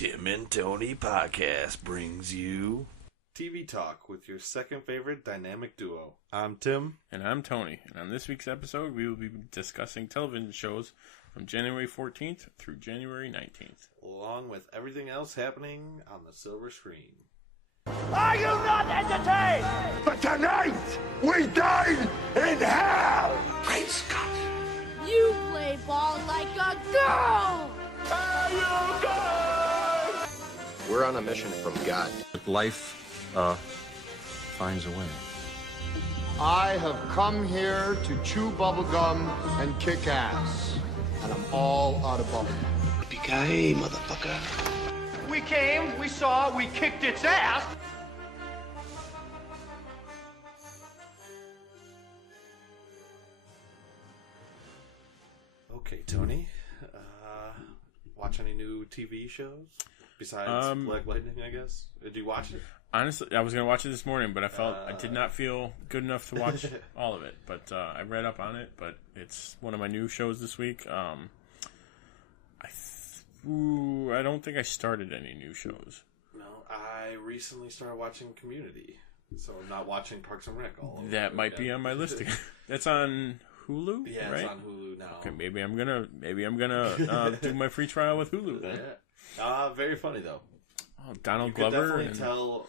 Tim and Tony podcast brings you TV Talk with your second favorite dynamic duo. I'm Tim. And I'm Tony. And on this week's episode, we will be discussing television shows from January 14th through January 19th. Along with everything else happening on the silver screen. Are you not entertained? But tonight, we dine in hell! Great Scott. You play ball like a girl! Are you good? We're on a mission from God. Life, finds a way. I have come here to chew bubblegum and kick ass. And I'm all out of bubblegum. Yippee-ki-yay, motherfucker. We came, we saw, we kicked its ass. Okay, Tony. Watch any new TV shows? Besides Black Lightning, I guess? Did you watch it? Honestly, I was going to watch it this morning, but I did not feel good enough to watch all of it. But I read up on it, but it's one of my new shows this week. I don't think I started any new shows. No, I recently started watching Community, so I'm not watching Parks and Rec all over. That might be on my list again. That's on Hulu, Yeah, right? it's on Hulu now. Okay, maybe I'm gonna do my free trial with Hulu then. Yeah. Very funny though. Oh, Donald You Glover could definitely and tell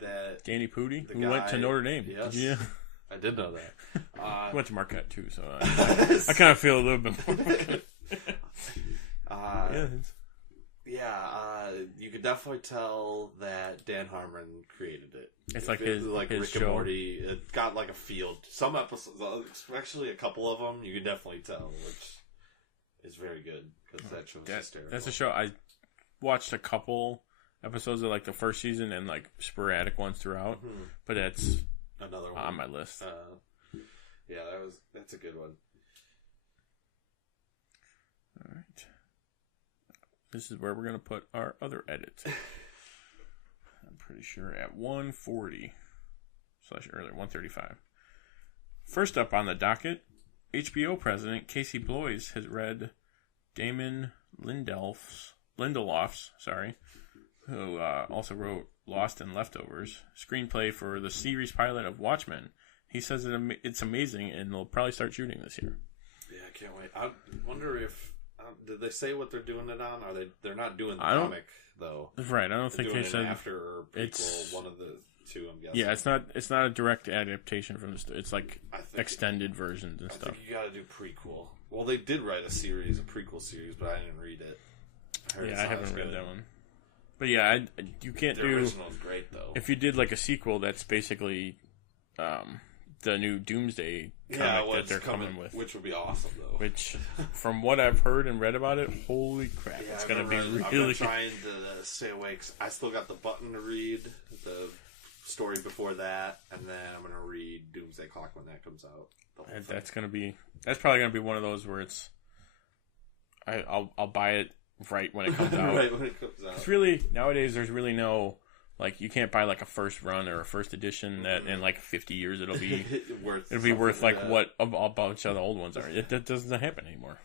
that Danny Pudi, the who went to guy- Notre Dame. Yes. Did you? I did know that. He went to Marquette too, so I kind of feel a little bit more. You could definitely tell that Dan Harmon created it. It's like It was his Rick show. and Morty. It got like a feel. Some episodes, especially a couple of them, you could definitely tell, which is very good because that show's hysterical. That's a show I watched a couple episodes of like the first season and like sporadic ones throughout, but that's Another one on my list. That's a good one. All right. This is where we're going to put our other edit. I'm pretty sure at 140 / earlier, 135. First up on the docket, HBO president Casey Bloys has read Damon Lindelof's, who also wrote Lost and Leftovers, screenplay for the series pilot of Watchmen. He says it's amazing and they'll probably start shooting this year. Yeah, I can't wait. I wonder if did they say what they're doing it on? They're not doing the comic though? Right, I don't think doing they it said after or prequel, it's one of the two. I'm guessing. Yeah, it's not a direct adaptation from the story. It's like extended versions and stuff. I think you got to do prequel. Well, they did write a prequel series, but I didn't read it. I haven't read that one. But yeah, you can't do. The original is great though. If you did like a sequel, that's basically the new Doomsday comic that they're coming with, which would be awesome though. Which, from what I've heard and read about it, holy crap, it's going to be really. I've been trying to stay awake. I still got the button to read the story before that, and then I'm going to read Doomsday Clock when that comes out. That's probably going to be one of those where it's. I'll buy it right when it comes out. Right when it comes out. It's really nowadays. There's really no. Like, you can't buy, like, a first run or a first edition that in, like, 50 years it'll be worth like, what a bunch of the old ones are. That doesn't happen anymore.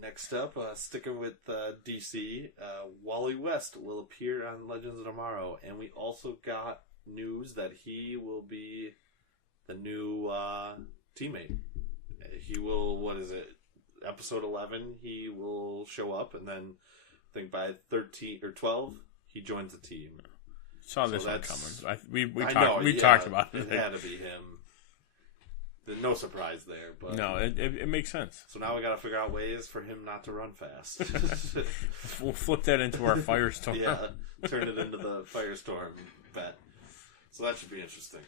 Next up, sticking with DC, Wally West will appear on Legends of Tomorrow. And we also got news that he will be the new teammate. He will, episode 11, he will show up. And then, I think by 13 or 12... he joins the team. Saw this one coming. We talked talked about it. It had to be him. There's no surprise there, but no, it makes sense. So now we got to figure out ways for him not to run fast. We'll flip that into our Firestorm. Yeah, turn it into the Firestorm bet. So that should be interesting.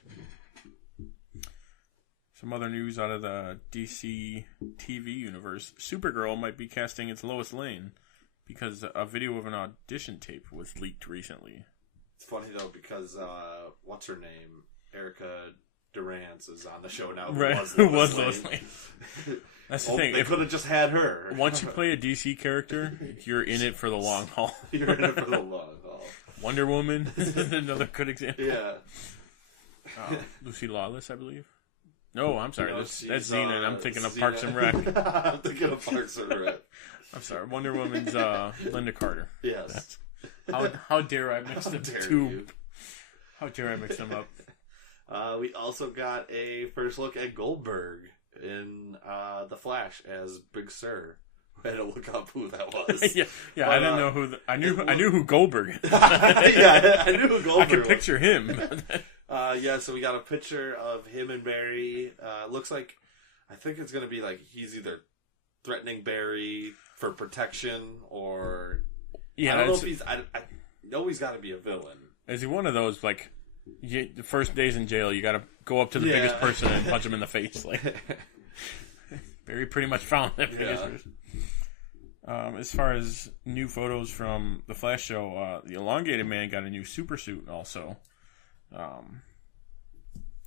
Some other news out of the DC TV universe: Supergirl might be casting its Lois Lane, because a video of an audition tape was leaked recently. It's funny, though, because, what's her name? Erica Durance is on the show now. Who was Lois Lane. That's the thing. They could have just had her. Once you play a DC character, you're in it for the long haul. You're in it for the long haul. Wonder Woman is another good example. Yeah. Lucy Lawless, I believe. No, I'm sorry. That's Xena, and I'm thinking of Parks and Rec. I'm thinking of Parks and Rec. I'm sorry, Wonder Woman's Linda Carter. Yes. How dare I mix the two? You. How dare I mix them up? We also got a first look at Goldberg in The Flash as Big Sur. I had to look up who that was. yeah, but, I didn't know who. I knew who Goldberg is. Yeah, I knew who Goldberg was. I could picture him. So we got a picture of him and Barry. Looks like, I think it's going to be like he's either threatening Barry for protection or... Yeah, I don't know if he's... I know he's got to be a villain. Is he one of those, like, the first days in jail, you got to go up to the biggest person and punch him in the face? Like, Barry pretty much found that biggest person. As far as new photos from the Flash show, the Elongated Man got a new super suit also.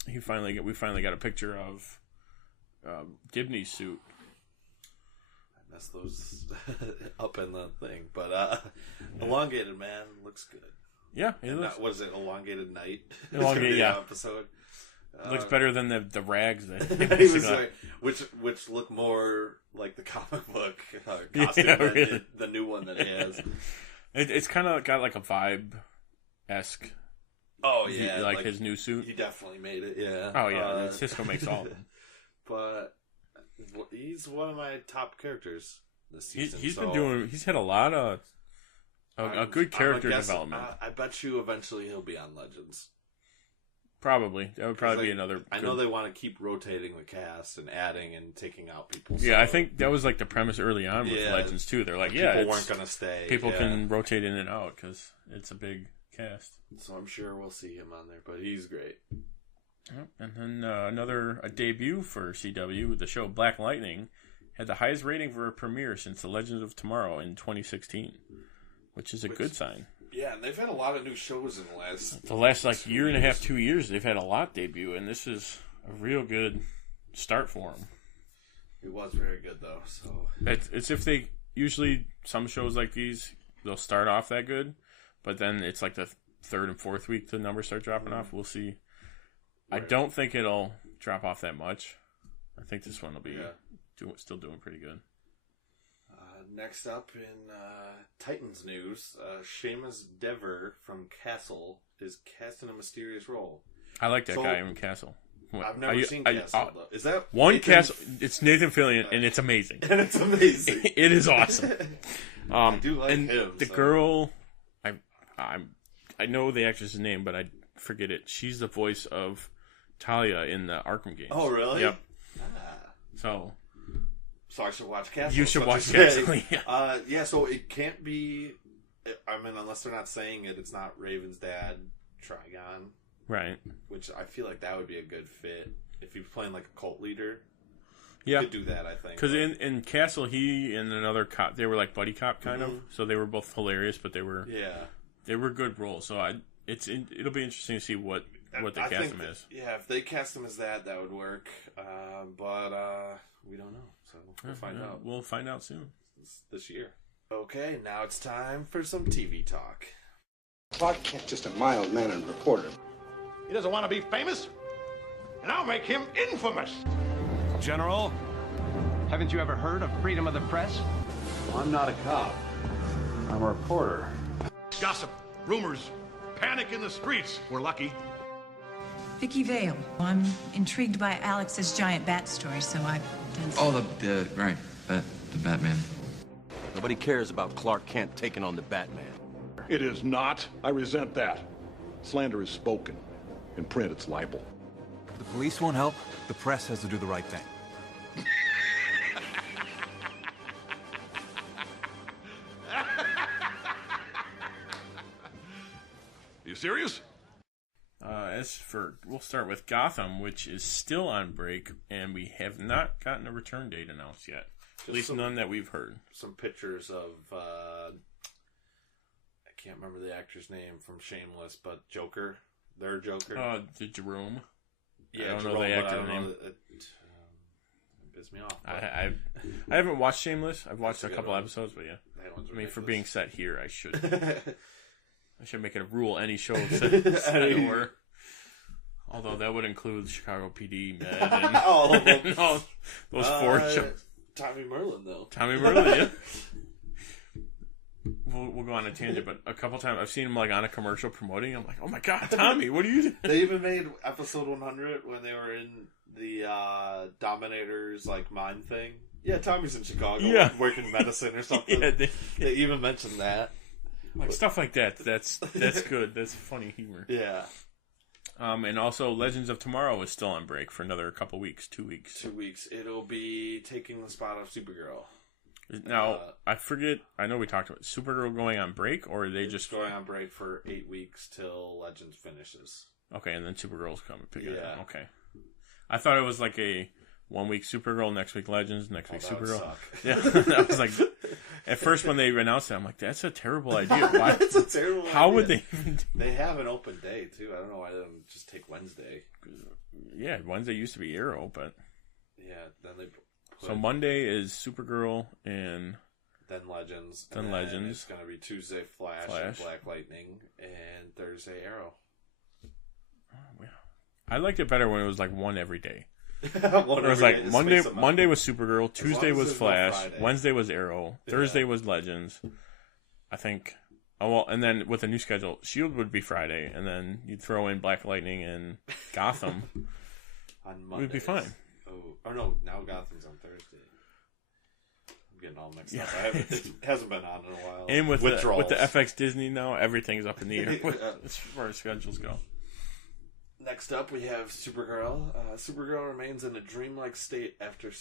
We finally got a picture of Gibney's suit. I messed those up in the thing, but Elongated Man looks good. Yeah, it looks. What is it? Elongated Night. Elongated, yeah. Episode. Looks better than the rags that he was like, which look more like the comic book costume than really. The new one that he has. It's kind of got like a Vibe-esque. Oh yeah, like his new suit. He definitely made it. Yeah. Oh yeah, Cisco makes all of them. But he's one of my top characters this season. He's had a lot of a good character development. I bet you eventually he'll be on Legends. Probably. That would probably be another... I know they want to keep rotating the cast and adding and taking out people. Yeah, I think that was like the premise early on with Legends too. They're like, people weren't going to stay. People can rotate in and out because it's a big cast. So I'm sure we'll see him on there, but he's great. And then a debut for CW, the show Black Lightning, had the highest rating for a premiere since The Legends of Tomorrow in 2016, which is a good sign. Yeah, and they've had a lot of new shows in the last like year and a half, 2 years. They've had a lot debut, and this is a real good start for them. It was very good though. So it's if they usually some shows like these they'll start off that good, but then it's like the third and fourth week the numbers start dropping off. We'll see. Right. I don't think it'll drop off that much. I think this one will be still doing pretty good. Next up in Titans news, Seamus Dever from Castle is cast in a mysterious role. I like that guy in Castle. I've never seen Castle, though. Is that one Nathan... Castle? It's Nathan Fillion, and it's amazing. And it's amazing. It is awesome. I do like him. The girl, I know the actress's name, but I forget it. She's the voice of Talia in the Arkham games. Oh, really? Yep. So I should watch Castle. You should watch Castle. Yeah. So it can't be. I mean, unless they're not saying it, it's not Raven's dad, Trigon. Right. Which I feel like that would be a good fit if he was playing like a cult leader. Yeah, he could do that. I think because in Castle, he and another cop, they were like buddy cop kind of. So they were both hilarious, but they were good roles. So it'll be interesting to see what they cast him as. Yeah, if they cast him as that would work. But we don't know. So we'll find out. We'll find out soon. This year. Okay, now it's time for some TV talk. Clark Kent, just a mild-mannered reporter. He doesn't want to be famous, and I'll make him infamous. General, haven't you ever heard of freedom of the press? Well, I'm not a cop. I'm a reporter. Gossip, rumors, panic in the streets. We're lucky. Vicky Vale. I'm intrigued by Alex's giant bat story, so I've done some... Oh, the Batman. Nobody cares about Clark Kent taking on the Batman. It is not. I resent that. Slander is spoken. In print, it's libel. The police won't help. The press has to do the right thing. You serious? We'll start with Gotham, which is still on break, and we have not gotten a return date announced yet. At least none that we've heard. Some pictures of, I can't remember the actor's name from Shameless, but Joker. Their Joker. Jerome. Yeah, I don't Jerome, know the actor's name. It pisses me off. I haven't watched Shameless. I've watched a couple episodes, but yeah. I mean, for being set here, I should make it a rule any show set anywhere. Although that would include Chicago PD, Med, and all those four shows. Tommy Merlin, though. Tommy Merlin, yeah. We'll go on a tangent, but a couple times I've seen him like on a commercial promoting. I'm like, oh my god, Tommy, what are you doing? They even made episode 100 when they were in the Dominators like mine thing. Yeah, Tommy's in Chicago working medicine or something. Yeah, they even mentioned that. Like stuff like that. That's good. That's funny humor. Yeah. And also, Legends of Tomorrow is still on break for another couple weeks. 2 weeks. 2 weeks. It'll be taking the spot of Supergirl. Now, I forget. I know we talked about Supergirl going on break, or are they just going on break for 8 weeks till Legends finishes? Okay, and then Supergirl's coming. Yeah. Okay. I thought it was like a 1 week Supergirl, next week Legends, next week Supergirl. Yeah, I was like, at first when they announced it, I'm like, that's a terrible idea. Why? It's a terrible idea. How would they even They have an open day, too. I don't know why they don't just take Wednesday. Yeah, Wednesday used to be Arrow, but... Yeah, then they... So Monday is Supergirl and... Then Legends. Then Legends. It's going to be Tuesday Flash and Black Lightning, and Thursday Arrow. Oh, yeah. I liked it better when it was like one every day. It was like Monday was Supergirl, Tuesday was Flash, Wednesday was Arrow, Thursday was Legends. I think. Oh well, and then with a new schedule, Shield would be Friday, and then you'd throw in Black Lightning and Gotham. On Monday. It would be fine. Oh no! Now Gotham's on Thursday. I'm getting all mixed up. It hasn't been on in a while. And with the FX Disney now, everything's up in the air as far as schedules go. Next up, we have Supergirl. Supergirl remains in a dreamlike state after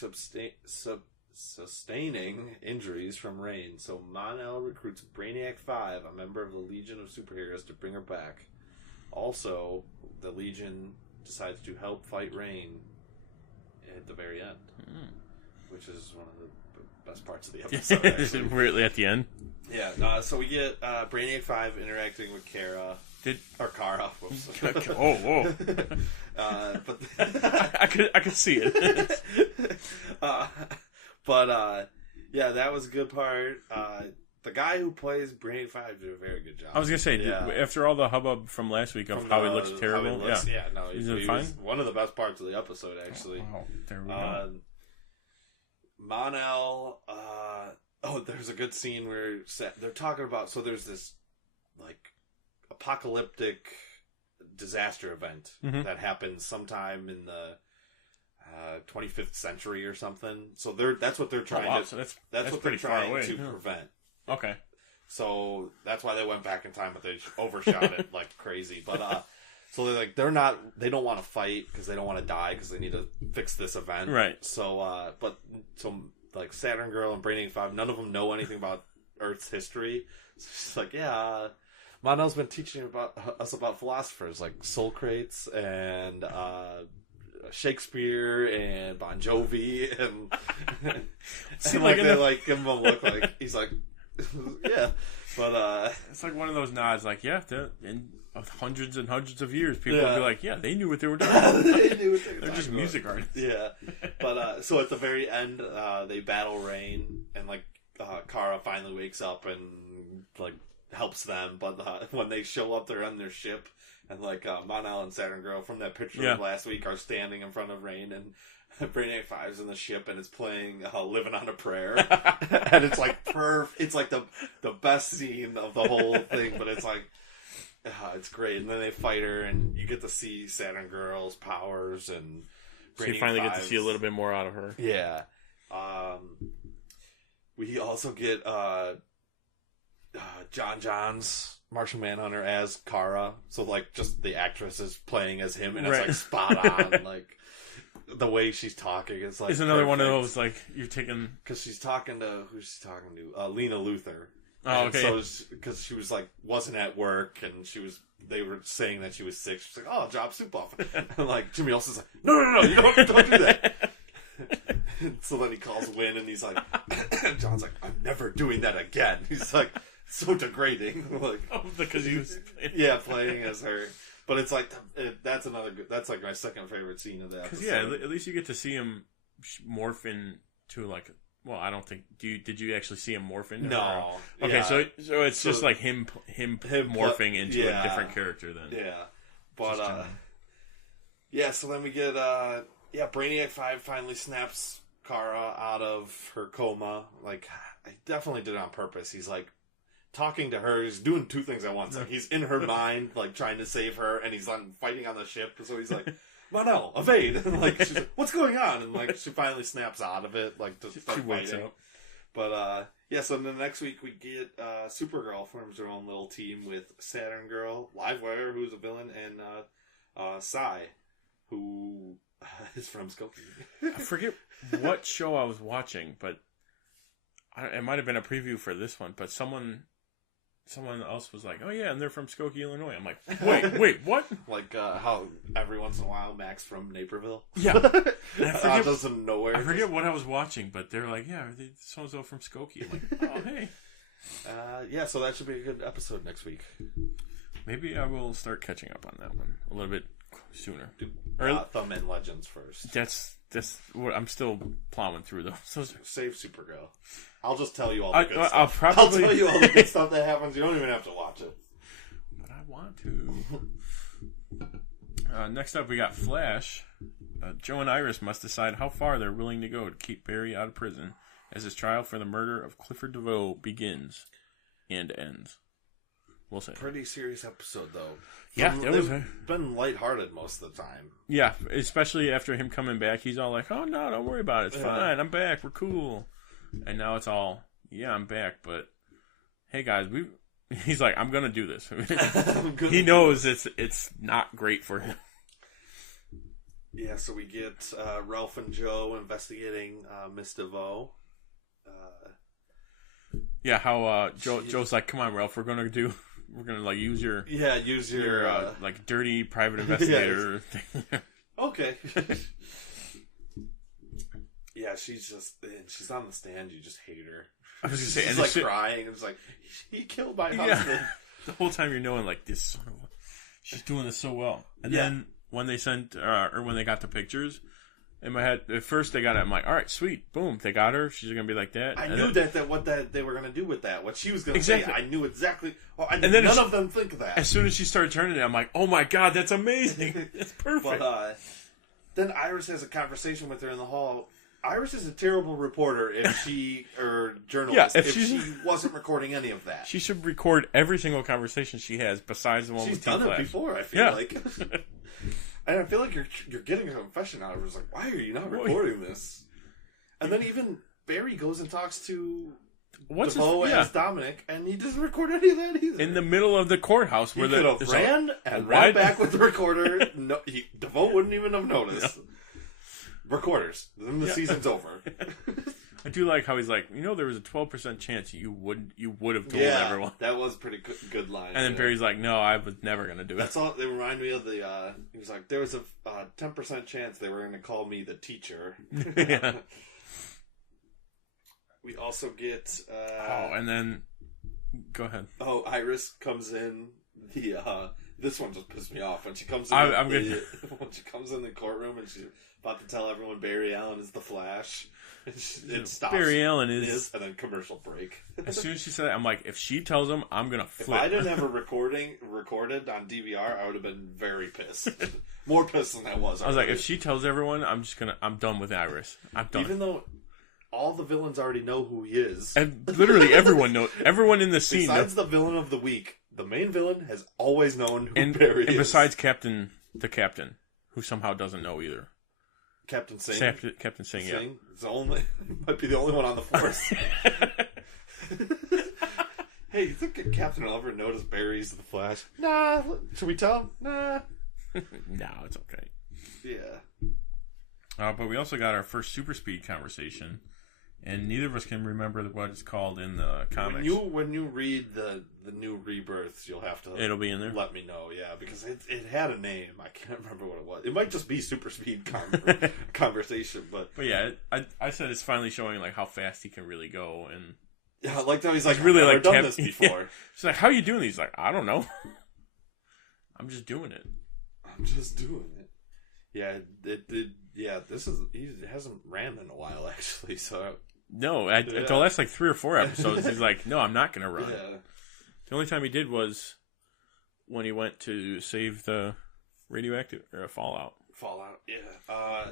sustaining injuries from Reign. So Mon-El recruits Brainiac 5, a member of the Legion of Superheroes, to bring her back. Also, the Legion decides to help fight Reign at the very end, which is one of the best parts of the episode. Actually. Really at the end? Yeah. So we get Brainiac 5 interacting with Kara. Kara. Whoops. Oh. But I could see it. Yeah, that was a good part. The guy who plays Brainiac 5 did a very good job. I was gonna say, after all the hubbub from last week of how he looks terrible, he fine. Was one of the best parts of the episode, actually. Oh, there we go. Mon-El. There's a good scene where they're talking about. So there's this like apocalyptic disaster event that happens sometime in the 25th century or something. So that's what they're trying to. So that's what they're trying to prevent. Okay. So that's why they went back in time, but they overshot it like crazy. But so they don't want to fight because they don't want to die because they need to fix this event. Right. So like Saturn Girl and Brainiac 5, none of them know anything about Earth's history. So she's like, yeah. Mon-El's been teaching us about philosophers like Socrates and Shakespeare and Bon Jovi and they give him a look like he's like yeah, but it's like one of those nods like in hundreds and hundreds of years people will be like they knew what they were doing. They're just music artists. Yeah, but so at the very end they battle Reign and like Kara finally wakes up and like helps them, but when they show up, they're on their ship, and like Mon-El and Saturn Girl from that picture of last week are standing in front of Reign, and Brainiac 5's in the ship, and it's playing "Living on a Prayer," and it's like it's like the best scene of the whole thing, but it's like it's great, and then they fight her, and you get to see Saturn Girl's powers, and so you finally get to see a little bit more out of her. Yeah, we also get. John John's Martian Manhunter as Kara, so like just the actress is playing as him, and it's like spot on. Like the way she's talking is like. It's another one of those like you're taking because she's talking to who's she talking to? Lena Luthor. Oh, okay. So because she was like wasn't at work and they were saying that she was sick. She's like, "Oh, I'll drop soup off," and like Jimmy Olsen's like, "No, you don't do that." So then he calls Win, and he's like, John's like, "I'm never doing that again." He's like. So degrading, like because he was playing as her. But it's like that's like my second favorite scene of that. Because at least you get to see him morph into like. Well, I don't think. Did you actually see him morph into? No. Her? Okay, so it's just like him morphing into a different character then. Yeah, but so then we get Brainiac 5 finally snaps Kara out of her coma. Like, I definitely did it on purpose. He's like talking to her. He's doing two things at once. Like, he's in her mind, like trying to save her, and he's fighting on the ship. So he's like, Mon-El, evade! And like, she's like, what's going on? And like, she finally snaps out of it, like to start fighting. But yeah, so then the next week we get Supergirl forms her own little team with Saturn Girl, Livewire, who's a villain, and Psy, who is from Skokie. I forget what show I was watching, but it might have been a preview for this one. But someone else was like, "Oh yeah, and they're from Skokie, Illinois." I'm like, "Wait, what?" Like how every once in a while Max from Naperville, yeah, out of nowhere. I forget what I was watching, but they're like, "Yeah, so from Skokie." I'm like, "Oh hey." Yeah, so that should be a good episode next week. Maybe I will start catching up on that one a little bit sooner. Gotham and Legends first. That's what I'm still plowing through those. Save Supergirl. I'll just tell you all the good stuff. I'll tell you all the good stuff that happens. You don't even have to watch it. But I want to. Next up, we got Flash. Joe and Iris must decide how far they're willing to go to keep Barry out of prison as his trial for the murder of Clifford DeVoe begins and ends. We'll say. Pretty serious episode, though. Yeah, they've been lighthearted most of the time. Yeah, especially after him coming back. He's all like, "Oh no, don't worry about it. It's fine. I'm back. We're cool." And now it's all, "Yeah, I'm back, but hey guys, he's like, I'm gonna do this." He knows it's not great for him. Yeah, so we get Ralph and Joe investigating Miss DeVoe. Yeah, how Joe's like, "Come on, Ralph, we're gonna like use your like dirty private investigator thing." Okay. Yeah, she's on the stand. You just hate her. I was gonna say, she's like crying. And it's like, he killed my husband. The whole time you're knowing like this son of a, she's doing this so well. And then when they sent or when they got the pictures, in my head at first they got it. I'm like, all right, sweet, boom, they got her. She's gonna be like that. I knew what they were gonna do with that. What she was gonna say, I knew exactly. And then none of them think of that. As soon as she started turning it, I'm like, oh my god, that's amazing. It's perfect. But then Iris has a conversation with her in the hall. Iris is a terrible reporter or journalist if she wasn't recording any of that. She should record every single conversation she has besides the one with Team Flash. She's done it before, I feel like. And I feel like you're getting a confession out of her. It's like, why are you not recording this? And then even Barry goes and talks to DeVoe as Dominic, and he doesn't record any of that either. In the middle of the courthouse, where he could have ran back with the recorder. No, DeVoe wouldn't even have noticed. No. Recorders. Then the season's over. I do like how he's like, there was a 12% chance you would have told everyone. That was a pretty good line. And then Barry's like, no, I was never going to do it. That's all. They remind me of the. He was like, there was a 10% chance they were going to call me the teacher. Yeah. We also get. And then go ahead. Oh, Iris comes in the. This one just pissed me off when she comes in. When she comes in the courtroom and she's about to tell everyone Barry Allen is the Flash. It stops. Barry Allen is, and then commercial break. As soon as she said that, I'm like, if she tells him, I'm gonna flip. If I didn't have a recorded on DVR, I would have been very pissed. More pissed than I was. I was like, if she tells everyone, I'm done with Iris. I'm done. Even though all the villains already know who he is, and literally everyone knows. Everyone in the scene, besides the villain of the week, the main villain has always known who Barry is. And besides the captain, who somehow doesn't know either. Captain Singh. Captain Singh, yeah. It's might be the only one on the force. Hey, you think Captain will ever notice Barry's the Flash? Nah. Should we tell him? Nah. No, it's okay. Yeah. But we also got our first super speed conversation, and neither of us can remember what it's called in the comics. When you read the new rebirths, you'll have to. It'll be in there. Let me know, yeah, because it had a name. I can't remember what it was. It might just be super speed conversation, but yeah, I said it's finally showing like how fast he can really go, and yeah, I like that he's like, really I've like never done this before. Yeah. She's like, "How are you doing?" He's like, "I don't know. I'm just doing it. Yeah, yeah. He hasn't ran in a while actually, so. No, the last like 3 or 4 episodes, he's like, "No, I'm not going to run." Yeah. The only time he did was when he went to save the radioactive or Fallout. Yeah. I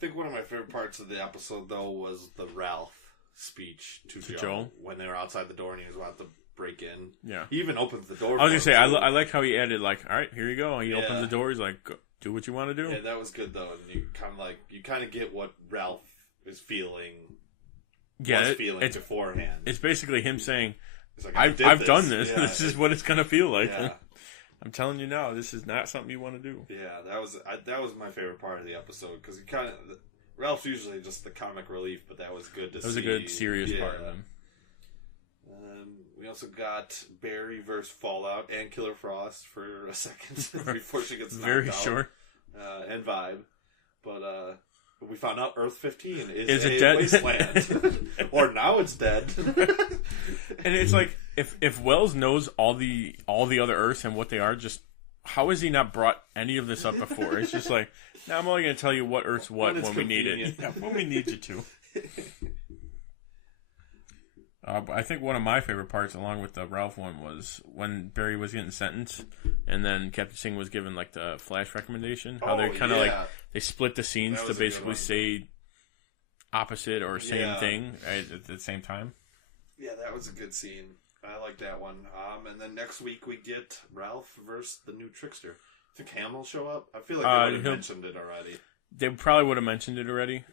think one of my favorite parts of the episode, though, was the Ralph speech to Joe when they were outside the door and he was about to break in. Yeah. He even opens the door. I was going to say, I like how he added, like, all right, here you go. He opens the door. He's like, go, do what you want to do. Yeah, that was good, though. And you kind of get what Ralph is feeling. Yeah, it's beforehand. It's basically him saying, like, I've done this. Yeah, this is what it's going to feel like. Yeah. I'm telling you now, this is not something you want to do. Yeah, that was my favorite part of the episode because he kind of Ralph's usually just the comic relief, but that was good to see. That was a good serious part of him. We also got Barry versus Fallout and Killer Frost for a second before she gets knocked very out. Short. And Vibe, but we found out Earth 15 is a dead? wasteland, or now it's dead. And it's like if Wells knows all the other Earths and what they are, just how has he not brought any of this up before? It's just like, now I'm only going to tell you what Earth's what when we need it. Yeah, when we need you to. But I think one of my favorite parts, along with the Ralph one, was when Barry was getting sentenced, and then Captain Singh was given like the flash recommendation. How they kind of like they split the scenes to basically say opposite or same thing at the same time. Yeah, that was a good scene. I like that one. And then next week we get Ralph versus the new Trickster. I think Ham will show up. I feel like they would have mentioned it already. They probably would have mentioned it already.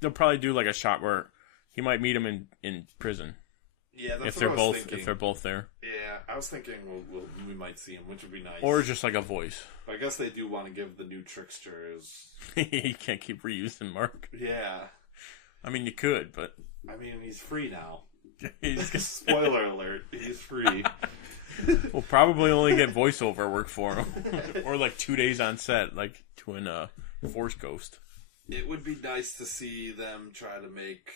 They'll probably do like a shot where he might meet him in prison. Yeah, that's if they're both there. Yeah, I was thinking we might see him, which would be nice. Or just like a voice. But I guess they do want to give the new Tricksters. He can't keep reusing Mark. Yeah. I mean, you could, but I mean, he's free now. Spoiler alert: he's free. We'll probably only get voiceover work for him, or like 2 days on set, like doing Force Ghost. It would be nice to see them try to make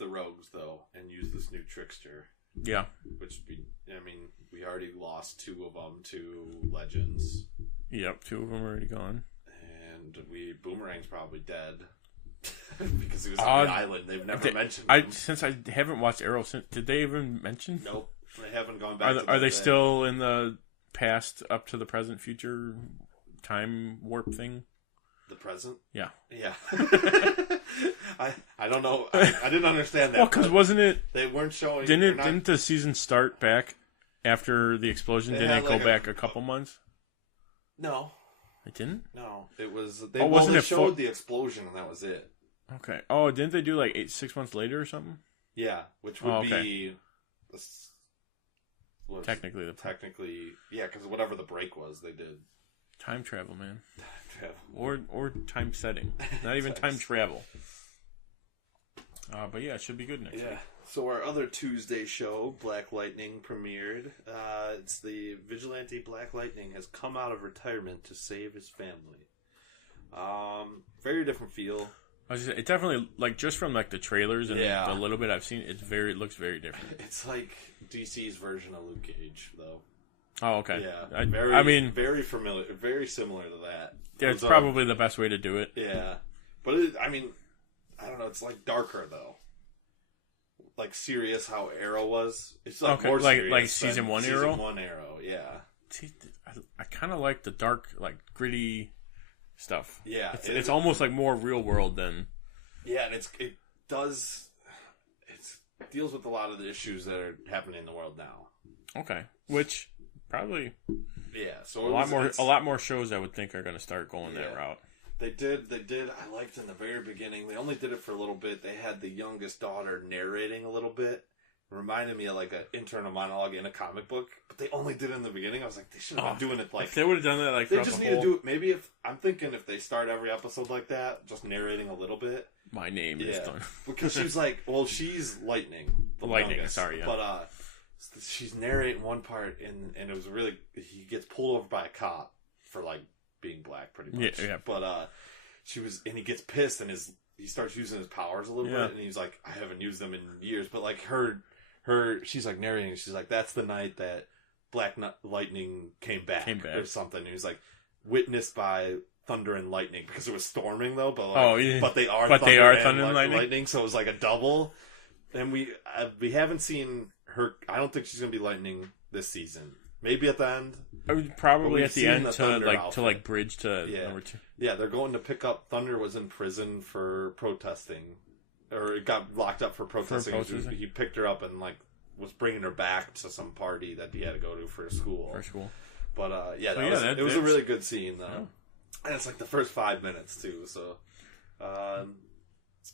the Rogues though, and use this new Trickster. Yeah, which would be. I mean, we already lost 2 of them to Legends. Yep, 2 of them are already gone, and Boomerang's probably dead. Because he was on the island. They've never mentioned him. Since I haven't watched Arrow, did they even mention? Nope. They haven't gone back Are they still in the past up to the present future time warp thing? The present? Yeah. Yeah. I don't know. I didn't understand that. Well, because wasn't it... They weren't showing... Didn't the season start back after the explosion? Didn't it go back a couple months? No. It didn't? No. It was... They showed the explosion and that was it. Okay. Oh, didn't they do like 6 months later or something? Yeah, which would be... Technically, yeah, because whatever the break was, they did. Time travel, man. Time travel. Or time setting. Not even time travel. But yeah, it should be good next week. So our other Tuesday show, Black Lightning, premiered. It's the vigilante Black Lightning has come out of retirement to save his family. Very different feel. It definitely, like, just from like the trailers and the little bit I've seen, it looks very different. It's like DC's version of Luke Cage, though. Oh, okay. Yeah, very familiar, very similar to that. Yeah, it's probably the best way to do it. Yeah, but I don't know. It's like darker though. Like serious, how Arrow was. It's like more serious like season 1 Arrow. Season 1 Arrow, yeah. See, I kind of like the dark, like gritty stuff. Yeah, it's almost like more real world than. Yeah, and it deals with a lot of the issues that are happening in the world now. Okay, which probably so a lot more shows I would think are going to start going that route. They did. I liked in the very beginning. They only did it for a little bit. They had the youngest daughter narrating a little bit. It reminded me of like an internal monologue in a comic book, but they only did it in the beginning. I was like, they should have been doing it like if they would have done that. Like they just need to do it. Maybe if they start every episode like that, just narrating a little bit. My name is done because she's like, well, she's Lightning, the Lightning. Youngest, sorry, yeah. But she's narrating one part, and it was really he gets pulled over by a cop for like being black, pretty much. Yeah. But and he gets pissed, and he starts using his powers a little bit, and he's like, I haven't used them in years. But like her, she's like narrating, she's like, that's the night that Black Lightning came back or something. And he's like, witnessed by thunder and lightning, because it was storming though. But but they are thunder and lightning. So it was like a double. And we haven't seen her. I don't think she's gonna be Lightning this season. Maybe at the end. Probably at the seen end the to Thunder like outfit. bridge to Yeah. number 2. Yeah, they're going to pick up. Thunder was in prison for protesting, or it got locked up for protesting. He picked her up and like was bringing her back to some party that he had to go to for school. But it was a really good scene though, and it's like the first 5 minutes too. So,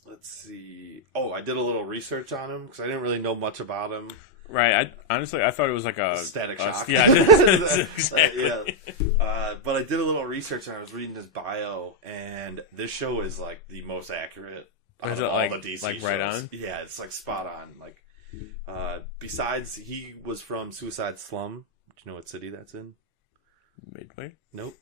let's see. Oh, I did a little research on him because I didn't really know much about him. Right. I thought it was like a Static Shock. Yeah, exactly. But I did a little research and I was reading his bio, and this show is like the most accurate out of all the DC like shows. right on? Yeah, it's like spot on. Like, besides, he was from Suicide Slum. Do you know what city that's in? Midway? Nope.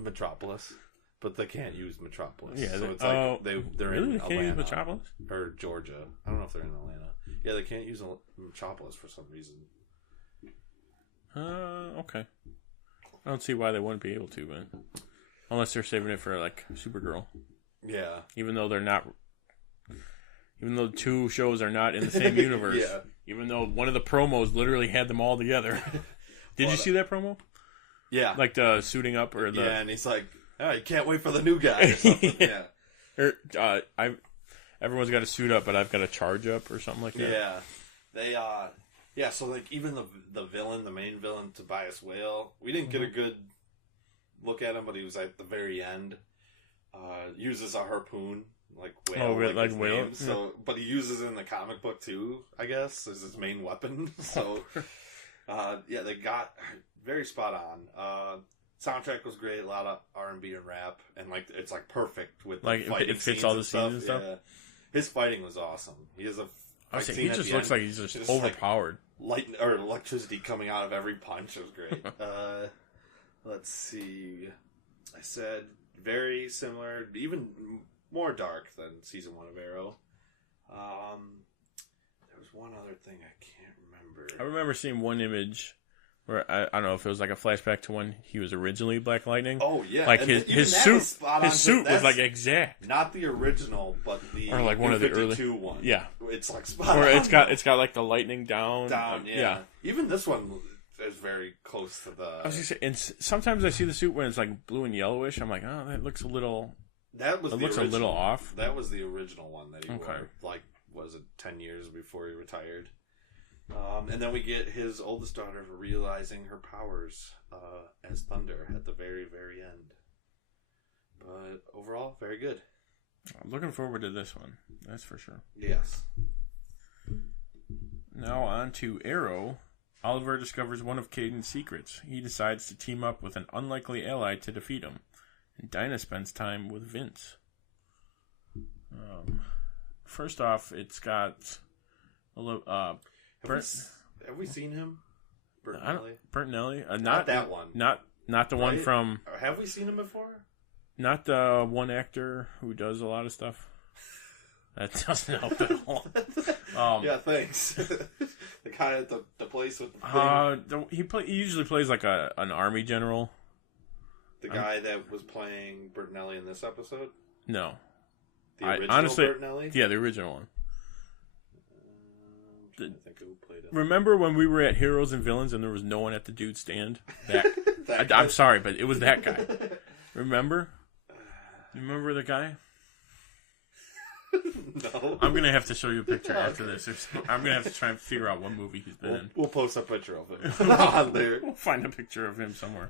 Metropolis. But they can't use Metropolis. Yeah, so it's like they're really? in They Atlanta. can't use Metropolis? Or Georgia. I don't know if they're in Atlanta. Yeah, they can't use Metropolis for some reason. Okay. I don't see why they wouldn't be able to, but unless they're saving it for like Supergirl. Yeah. Even though the two shows are not in the same universe. Yeah. Even though one of the promos literally had them all together. Did you see that promo? Yeah. Like the suiting up or the... Yeah, and he's like, oh, you can't wait for the new guy or something. Yeah. Everyone's got to suit up, but I've got to charge up or something like that. Yeah. They, so like even the villain, the main villain, Tobias Whale, we didn't get a good look at him, but he was at the very end. Uses a harpoon, like whale. Oh, like his whale? name. So, but he uses it in the comic book too, I guess, as his main weapon. So, they got very spot on. Soundtrack was great, a lot of R&B and rap, and like it's like perfect with the like fighting it fits scenes all the scenes and stuff. Yeah. His fighting was awesome. He has a he just looks like he's just overpowered. Like light or electricity coming out of every punch. It was great. Let's see. I said very similar, even more dark than season 1 of Arrow. There was one other thing I can't remember. I remember seeing one image where I don't know if it was like a flashback to when he was originally Black Lightning. Oh yeah, like and his suit was like exact. Not the original, but the or like one of the early one. Yeah, it's like spot or on. it's got like the lightning down. Yeah. Even this one is very close to the. I was gonna say, and sometimes I see the suit when it's like blue and yellowish. I'm like, oh, that looks a little. That looks a little off. That was the original one that he wore. Like, was it 10 years before he retired? And then we get his oldest daughter realizing her powers as Thunder at the very, very end. But overall, very good. I'm looking forward to this one. That's for sure. Yes. Now on to Arrow. Oliver discovers one of Caden's secrets. He decides to team up with an unlikely ally to defeat him. And Dinah spends time with Vince. First off, it's got a little... Have we seen him? Bertinelli? Not that one. Not the one from... Have we seen him before? Not the one actor who does a lot of stuff. That doesn't help at all. Yeah, thanks. The guy at the place with the thing. He usually plays like an army general. The guy that was playing Bertinelli in this episode? No. The original Bertinelli? Yeah, the original one. I'm trying to think who played him. Remember when we were at Heroes and Villains and there was no one at the dude stand? I'm sorry, but it was that guy. Remember? You remember the guy? No. I'm going to have to show you a picture after this. I'm going to have to try and figure out what movie he's been in. We'll post a picture of him on there. We'll find a picture of him somewhere.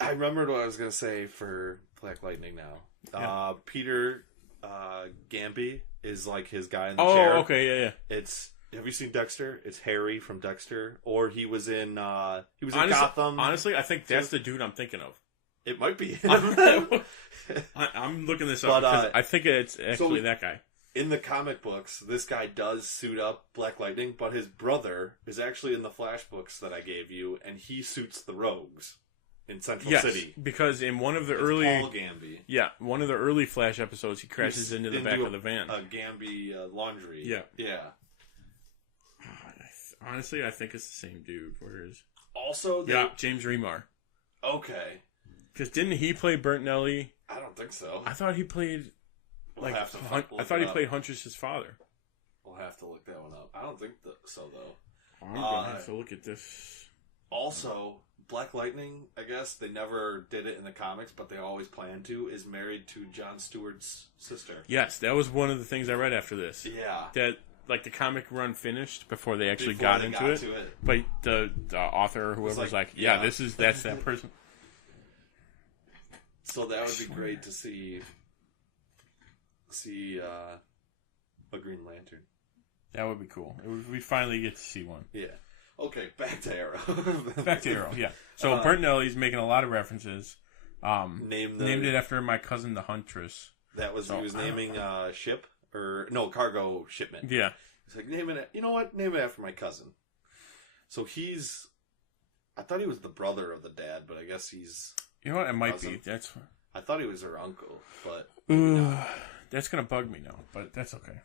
I remembered what I was going to say for Black Lightning now. Yeah. Peter Gamby is like his guy in the chair. Oh, okay, yeah. Have you seen Dexter? It's Harry from Dexter. Or he was in Gotham. Honestly, I think that's the dude I'm thinking of. It might be. I'm looking this up because I think it's actually that guy. In the comic books, this guy does suit up Black Lightning, but his brother is actually in the Flash books that I gave you, and he suits the Rogues in Central City. Because in one of the Paul Gamby. Yeah, one of the early Flash episodes, he crashes into the back of the van. A Gamby laundry. Yeah. Honestly, I think it's the same dude. Where is? Also, James Remar. Okay. Because didn't he play Bertinelli? I don't think so. I thought he played I thought he played Huntress's father. We'll have to look that one up. I don't think so though. I'm gonna have to look at this. Also, Black Lightning, I guess, they never did it in the comics, but they always plan to, is married to Jon Stewart's sister. Yes, that was one of the things I read after this. Yeah. That, like, the comic run finished before they actually got into it. But the author or whoever was like, that's that person. So that would be great to see a Green Lantern. That would be cool. We finally get to see one. Yeah. Okay, back to Arrow. Back to Arrow, yeah. So Bertinelli's making a lot of references. Named it after my cousin, the Huntress. That was, he was naming ship, cargo shipment. Yeah. He's like, name it, you know what? Name it after my cousin. So I thought he was the brother of the dad, but I guess he's... You know what? It might be. I thought he was her uncle, but... That's going to bug me now, but that's okay.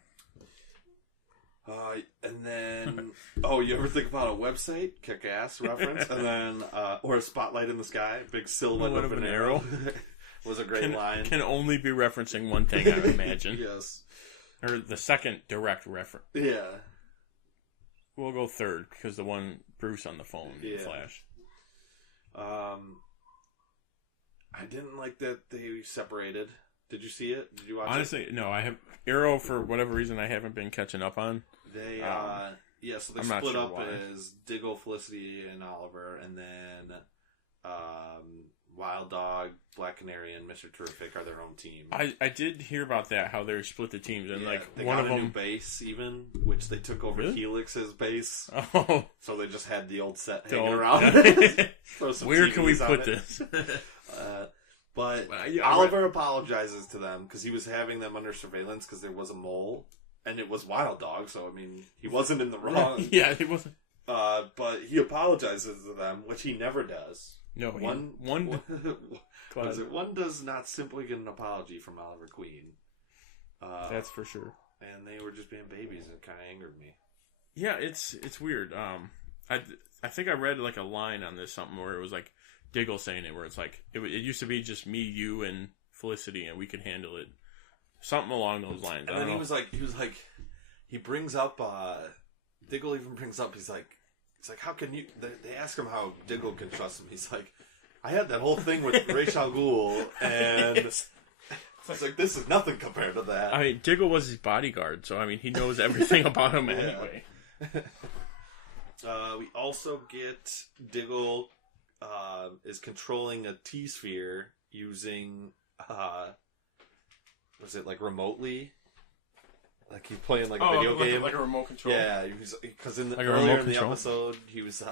And then... you ever think about a website? Kick-Ass reference? And then... or a spotlight in the sky. Big silhouette of an arrow. Was a great line. Can only be referencing one thing, I would imagine. Yes. Or the second direct reference. Yeah. We'll go third, because the one Bruce on the phone in Flash. I didn't like that they separated. Did you see it? Did you watch it? Honestly, no. I have Arrow, for whatever reason, I haven't been catching up on. They, so they split up as Diggle, Felicity, and Oliver, and then Wild Dog, Black Canary, and Mr. Terrific are their own team. I did hear about that, how they split the teams, and they one got of a them new base, even, which they took over Helix's base. Oh, so they just had the old set hanging around. Where can we put this? But Oliver apologizes to them because he was having them under surveillance because there was a mole, and it was Wild Dog, so, I mean, he wasn't in the wrong. Yeah, he wasn't. But he apologizes to them, which he never does. No, one does not simply get an apology from Oliver Queen. That's for sure. And they were just being babies, and it kind of angered me. Yeah, it's weird. I think I read like a line on this something where it was like Diggle saying it, where it's like it used to be just me, you, and Felicity, and we could handle it. Something along those lines. And then he brings up Diggle even brings up, he's like, how can you... They ask him how Diggle can trust him. He's like, I had that whole thing with Ra's al Ghul, and it's like, this is nothing compared to that. I mean, Diggle was his bodyguard, so, I mean, he knows everything about him anyway. We also get Diggle is controlling a T-sphere using, was it, like, remotely? Like he's playing like a video game, like a remote control. Yeah, because earlier in the episode, he was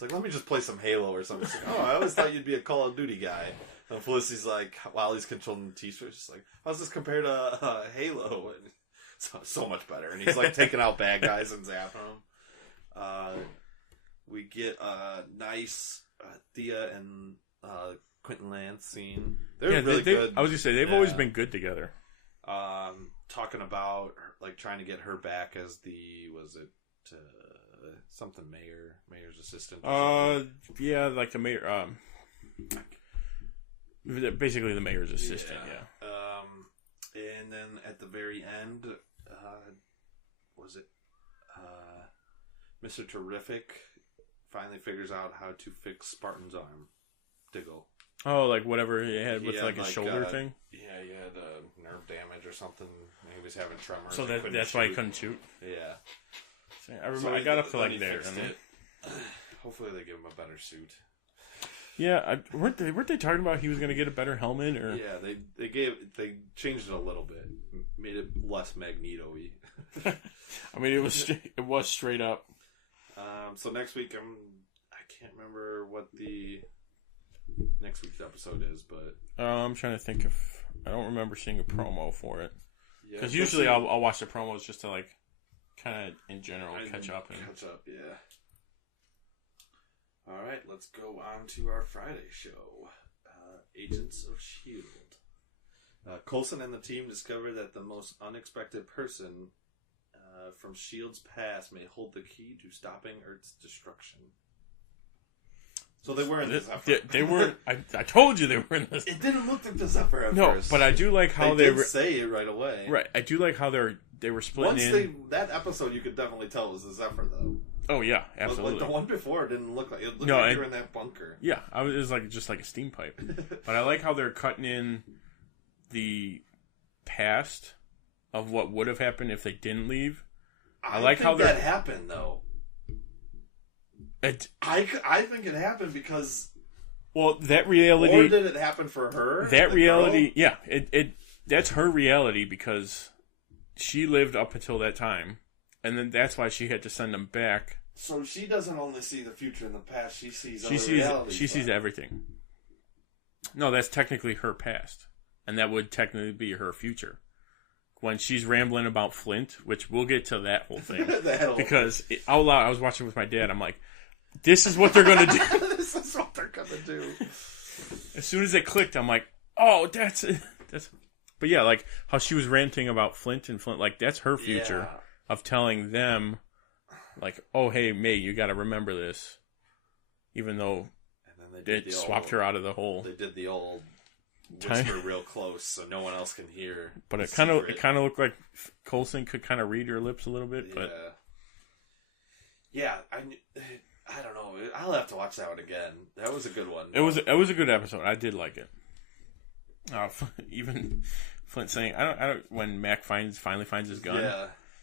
like, let me just play some Halo or something. Like, I always thought you'd be a Call of Duty guy. And Felicity's like, while he's controlling the T-shirt, she's like, how's this compared to Halo? And so much better. And he's like taking out bad guys and zapping them. We get a nice Thea and Quentin Lance scene. They're really good. I was gonna say they've always been good together. Talking about like trying to get her back as something mayor's assistant. Yeah, like the mayor. Basically the mayor's assistant. Yeah. And then at the very end, was it Mr. Terrific finally figures out how to fix Spartan's arm, Diggle. Oh, like whatever he had with like a shoulder thing? Yeah, he had nerve damage or something. He was having tremors. So that's why he couldn't shoot? Yeah. I remember. I got up to like there. Hopefully they give him a better suit. Yeah, weren't they talking about he was going to get a better helmet? Or yeah, they changed it a little bit, made it less Magneto-y. I mean, it was straight up. So next week I can't remember what the next week's episode is, but I'm trying to think if I don't remember seeing a promo for it. Because Yeah, usually I'll watch the promos just to like kind of in general catch up. Yeah. All right, let's go on to our Friday show. Agents of S.H.I.E.L.D. Coulson and the team discover that the most unexpected person from S.H.I.E.L.D.'s past may hold the key to stopping Earth's destruction. So they were in the Zephyr. They weren't. I told you they were in this. It didn't look like the Zephyr at no, first. but I do like how they did say it right away. Right, I do like how they were splitting that episode, you could definitely tell it was the Zephyr, though. Oh yeah, absolutely. But the one before didn't look like it. Looked like you were in that bunker. Yeah, it was like just like a steam pipe. But I like how they're cutting in the past of what would have happened if they didn't leave. I like how that happened though. I think it happened because. Well, that reality. Or did it happen for her? That reality, girl? Yeah, that's her reality because she lived up until that time, and then that's why she had to send them back. So she doesn't only see the future and the past; she sees realities. She sees everything. No, that's technically her past, and that would technically be her future. When she's rambling about Flint, which we'll get to that whole thing, because out loud, I was watching with my dad. I'm like, "This is what they're gonna do." This is what they're gonna do. As soon as it clicked, I'm like, "Oh, that's it." But yeah, like how she was ranting about Flint and Flint, like that's her future of telling them, like, "Oh, hey, May, you got to remember this," even though they swapped her out of the hole. They did the old whisper real close so no one else can hear. But it kind of looked like Coulson could kind of read her lips a little bit. But yeah, I don't know. I'll have to watch that one again. That was a good one. It was a good episode. I did like it. Even Flint saying, "I don't." When Mac finally finds his gun,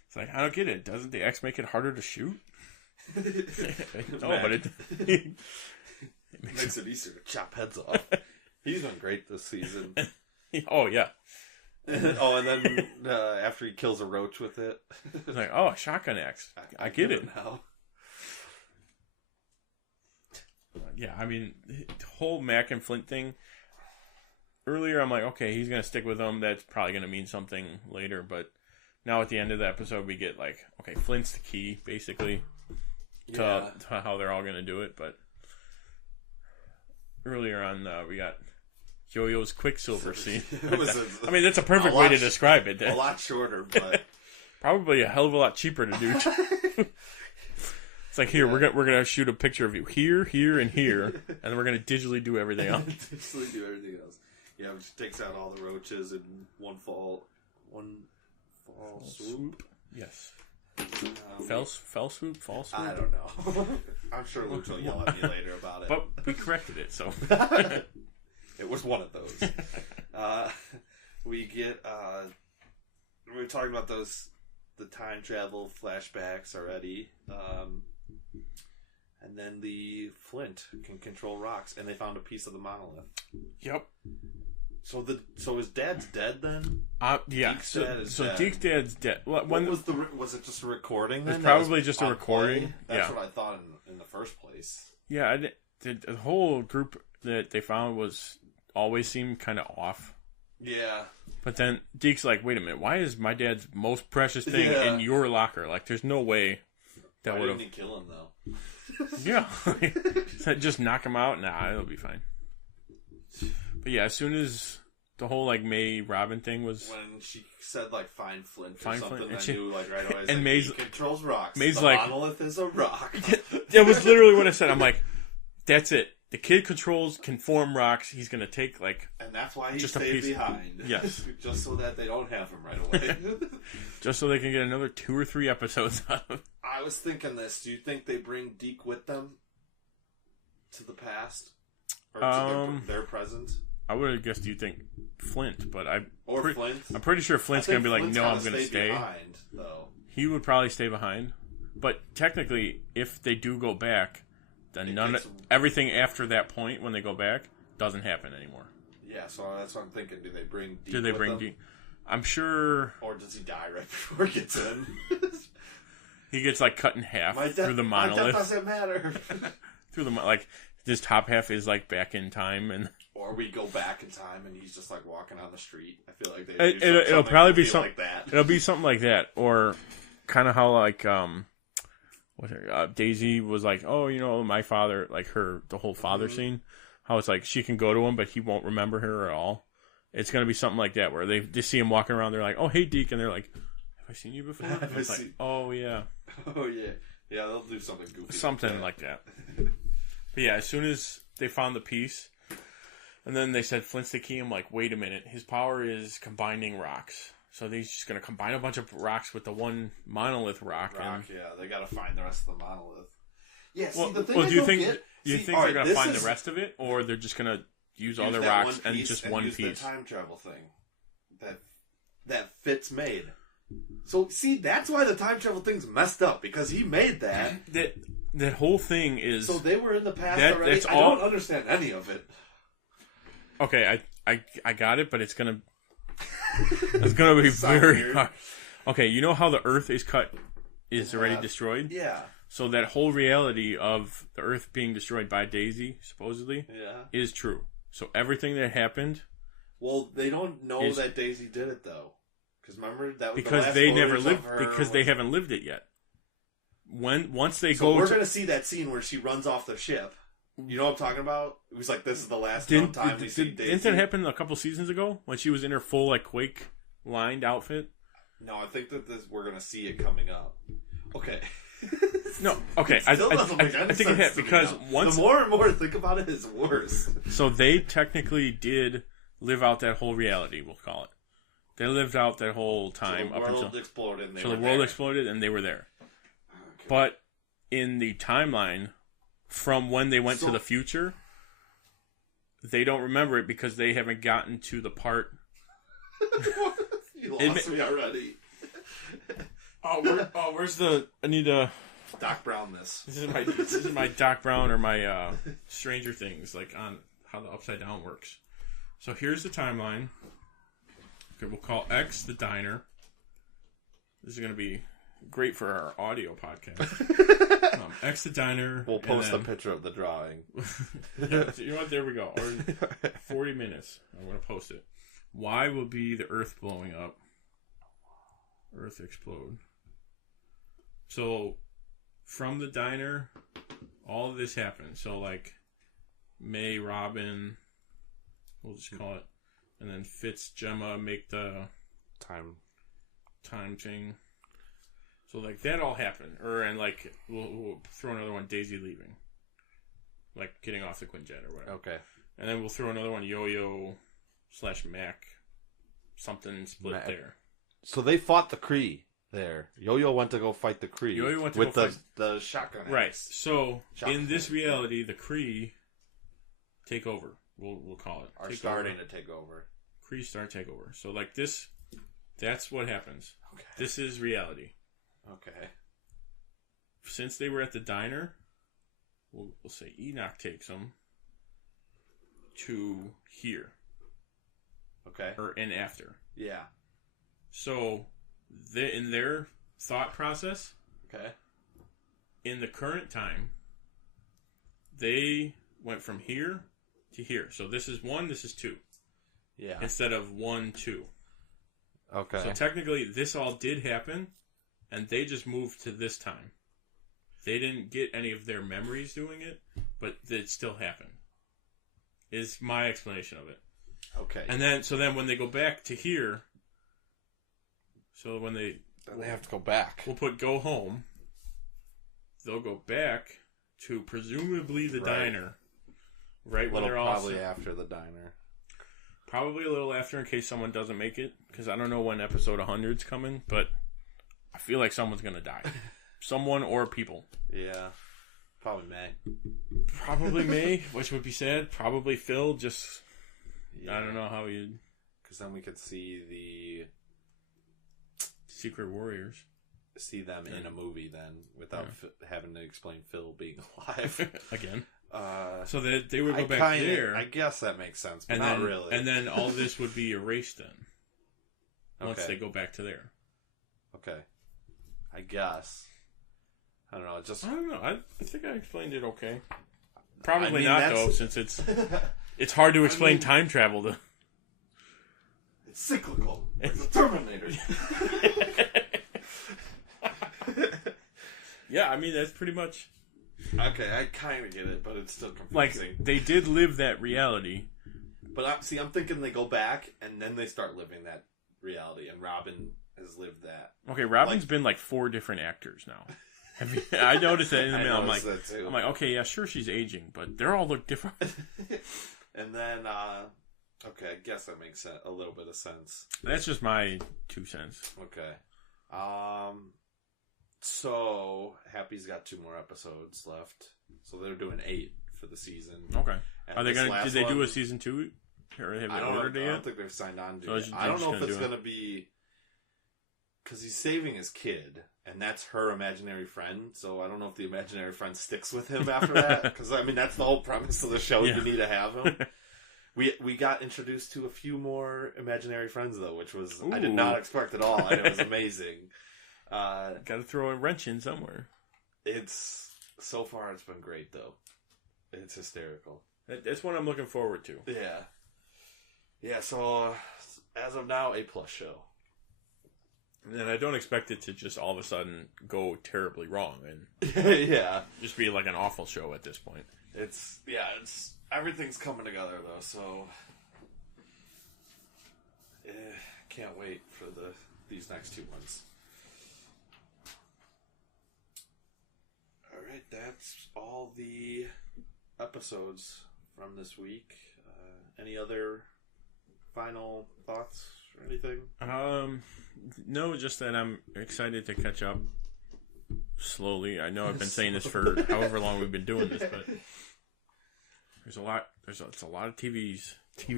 it's like, I don't get it. Doesn't the X make it harder to shoot? No, but it makes it easier to chop heads off. He's been great this season. Oh yeah. And then after he kills a roach with it, it's like, oh, shotgun axe. I get it now. Yeah, I mean, the whole Mac and Flint thing. Earlier, I'm like, okay, he's going to stick with them. That's probably going to mean something later. But now at the end of the episode, we get like, okay, Flint's the key, basically, to how they're all going to do it. But earlier on, we got Yo-Yo's Quicksilver scene. I mean, that's a perfect way to describe it. A lot shorter, but probably a hell of a lot cheaper to do. It's like, here, we're gonna shoot a picture of you here, here, and here, and then we're gonna digitally do everything else. Yeah, it just takes out all the roaches in one fall swoop. Yes. Fall swoop? I don't know. I'm sure Luke will yell at me later about it. But we corrected it, so. It was one of those. We get, we were talking about the time travel flashbacks already. And then the Flint can control rocks, and they found a piece of the monolith. Yep. So his dad's dead then? Yeah. Deke's dad's dead. Was it just a recording then? It was probably just a recording. That's what I thought in the first place. Yeah, the whole group that they found always seemed kind of off. Yeah. But then Deke's like, wait a minute, why is my dad's most precious thing in your locker? Like, there's no way that would have. Why didn't he kill him though? Yeah. Just knock him out? Nah, it'll be fine. But yeah, as soon as the whole like May Robin thing was when she said like find Flint or something, I knew like right away. And May's he controls rocks. May's the like, monolith is a rock. That was literally what I said. I'm like, that's it. The kid can form rocks. He's gonna take like, and that's why he stayed behind. Yes, just so that they don't have him right away. Just so they can get another 2 or 3 episodes out of him. I was thinking this. Do you think they bring Deke with them to the past or to their present? I would have guessed you think Flint, but Flint. I'm pretty sure Flint's gonna be like, no, I'm gonna stay. Behind, though. He would probably stay behind, but technically, if they do go back, then everything after that point when they go back doesn't happen anymore. Yeah, so that's what I'm thinking. Do they bring Deke? Do they bring Deke? I'm sure. Or does he die right before he gets in? He gets like cut in half through the monolith. My death doesn't matter. Through the like, this top half is like back in time, and or we go back in time and he's just like walking on the street. I feel like it'll probably be something like that. It'll be something like that, or kind of how like Daisy was like, oh, you know, my father, like the whole father scene, how it's like she can go to him, but he won't remember her at all. It's going to be something like that, where they just see him walking around, they're like, oh, hey, Deke, and they're like, have I seen you before? It's like, oh, yeah. Oh, yeah. Yeah, they'll do something goofy. Something like that. But yeah, as soon as they found the piece, and then they said Flint's the key, I'm like, wait a minute, his power is combining rocks. So they're just going to combine a bunch of rocks with the one monolith rock. Yeah, they got to find the rest of the monolith. Yeah, see, Well, the thing do you I think don't get... you see, think all they're right, going to find is- the rest of it, or they're just going to use all use their that rocks one and piece just one use piece? the time travel thing that Fitz made. So see, that's why the time travel thing's messed up, because he made that. That whole thing is... So they were in the past that, already. that's I all... don't understand any of it. Okay, I got it, but it's gonna be very weird. hard. Okay, you know how the Earth is already Yeah. destroyed? Yeah. So that whole reality of the Earth being destroyed by Daisy, supposedly, is true. So everything that happened... Well, they don't know is- that Daisy did it, though. Because remember, that was because the last they never photos lived... of her Because they haven't lived it yet. Once they So go we're to... going to see that scene where she runs off the ship. You know what I'm talking about? It was like, this is the last Didn't time we see Daisy. that happen a couple seasons ago? When she was in her full, like, Quake-lined outfit? No, I think that we're going to see it coming up. Okay. No, okay. It I still doesn't make any think it sense had, to me because now. once... The more and more I think about it, it's worse. So they technically did live out that whole reality, we'll call it. They lived out that whole time. So the world exploded and they So were the world there. exploded and they were there. Okay. But in the timeline, from when they went to the future, they don't remember it because they haven't gotten to the part... You lost me already. Where's the... I need a... Doc Brown this. This is my Doc Brown or my Stranger Things, like on how the Upside Down works. So here's the timeline. Okay, we'll call X the diner. This is going to be great for our audio podcast. X the diner. We'll post a picture of the drawing. Yeah, you know what? There we go. Or 40 minutes. I'm going to post it. Y will be the Earth blowing up. Earth explode. So, from the diner, all of this happened. So, like, May, Robin, we'll just call it, and then Fitz, Gemma make the time thing. So, like, that all happened. And, like, we'll throw another one, Daisy leaving. Like, getting off the Quinjet or whatever. Okay. And then we'll throw another one, Yo-Yo / Mac. Something split there. So they fought the Kree there. Yo-Yo went to go fight the Kree. Yo-Yo went to with go the shotgun axe. Right. So, Shotgun in this reality, the Kree take over. We'll call it. Are starting to take over. Kree start take over. So, like this, that's what happens. Okay. This is reality. Okay. Since they were at the diner, we'll say Enoch takes them to here. Okay. Or in after. Yeah. So, in their thought process, okay, in the current time, they went from here to here. So this is 1, this is 2. Yeah. Instead of 1, 2. Okay. So technically, this all did happen, and they just moved to this time. They didn't get any of their memories doing it, but it still happened. Is my explanation of it. Okay. And then when they go back to here, so when they have to go back. We'll put go home. They'll go back to presumably the diner. Right when they're all probably after the diner. Probably a little after in case someone doesn't make it. Because I don't know when episode 100's coming, but I feel like someone's going to die. Someone or people. Yeah. Probably May. Probably May, which would be sad. Probably Phil, just... Yeah. I don't know how you'd... Because then we could see the... Secret Warriors. See them in a movie then, without having to explain Phil being alive. Again. So that they would go back there. I guess that makes sense, but and not then, really. And then all this would be erased then. Once they go back to there. Okay. I guess. I don't know. I don't know. I think I explained it okay. Probably I mean, not though, since it's hard to explain time travel to. It's cyclical. It's a Terminator. Yeah, I mean that's pretty much. Okay, I kind of get it, but it's still confusing. Like they did live that reality. But I'm thinking they go back and then they start living that reality, and Robin has lived that. Okay, Robin's been like 4 different actors now. Have you, I noticed that in the middle. I'm like, okay, yeah, sure, she's aging, but they all look different. And then Okay, I guess that makes a little bit of sense. That's just my 2 cents. Okay. So Happy's got 2 more episodes left. So they're doing 8 for the season. Okay. And Are they this did they do one- a season 2? Or have they I ordered it I yet? don't think they've signed on to So it. they're I don't just know if gonna it's do it. going to be... Because he's saving his kid, and that's her imaginary friend, so I don't know if the imaginary friend sticks with him after that. Because, I mean, that's the whole premise of the show. Yeah. You need to have him. We got introduced to a few more imaginary friends, though, which was I did Ooh. not expect at all, and it was amazing. Got to throw a wrench in somewhere. So far, it's been great, though. It's hysterical. That's what I'm looking forward to. Yeah. Yeah, so as of now, A+ show. And I don't expect it to just all of a sudden go terribly wrong and Yeah. just be like an awful show at this point. It's everything's coming together though, so can't wait for these next 2 months. All right, that's all the episodes from this week. Any other final thoughts or anything? No, just that I'm excited to catch up slowly. I know I've been saying this for however long we've been doing this, but there's a lot of TV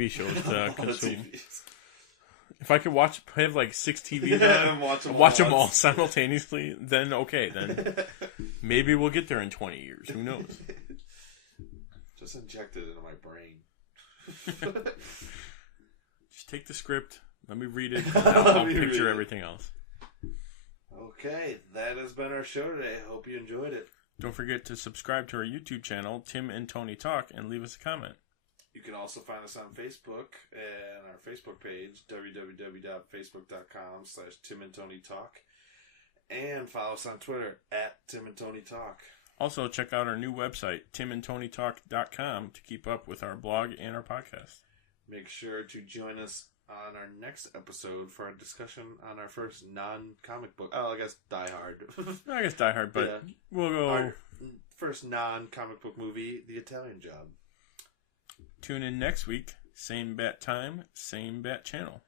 shows to consume. If I could have like 6 TVs on, watch them all simultaneously, then okay, then maybe we'll get there in 20 years. Who knows? Just inject it into my brain. Just take the script, let me read it, and I'll picture everything else. Okay, that has been our show today. I hope you enjoyed it. Don't forget to subscribe to our YouTube channel, Tim and Tony Talk, and leave us a comment. You can also find us on Facebook and our Facebook page, www.facebook.com/TimandTonyTalk, and follow us on Twitter @TimandTonyTalk. Also, check out our new website, timandtonytalk.com, to keep up with our blog and our podcast. Make sure to join us on our next episode for our discussion on our first non-comic book. Oh, I guess Die Hard. I guess Die Hard, but Yeah. we'll go. Our first non-comic book movie, The Italian Job. Tune in next week. Same bat time, same bat channel.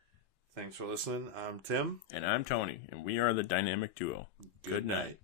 Thanks for listening. I'm Tim. And I'm Tony, and we are the Dynamic Duo. Good night.